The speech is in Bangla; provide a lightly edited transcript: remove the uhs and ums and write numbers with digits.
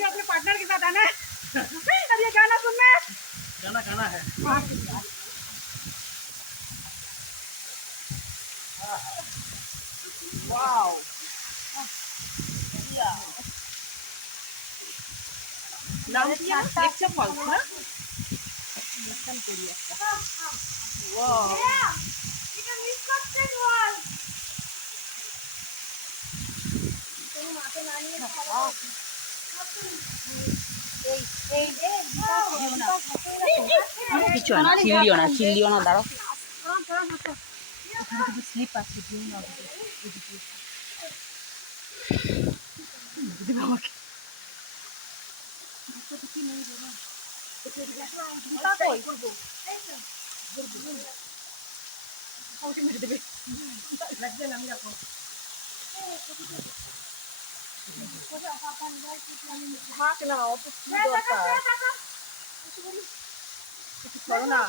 अभी अपने पार्टनर के साथ आना है और ये गाना सुनना है। गाना गाना है। वाओ नाम क्या है? लेक्चर फॉल्स ना? वाओ কিছু না, চিল্লিও না, চিল্লিও না, দাঁড়াও। স্লিপ আছে থাক না, অত কি দরকার? কিছু করো না।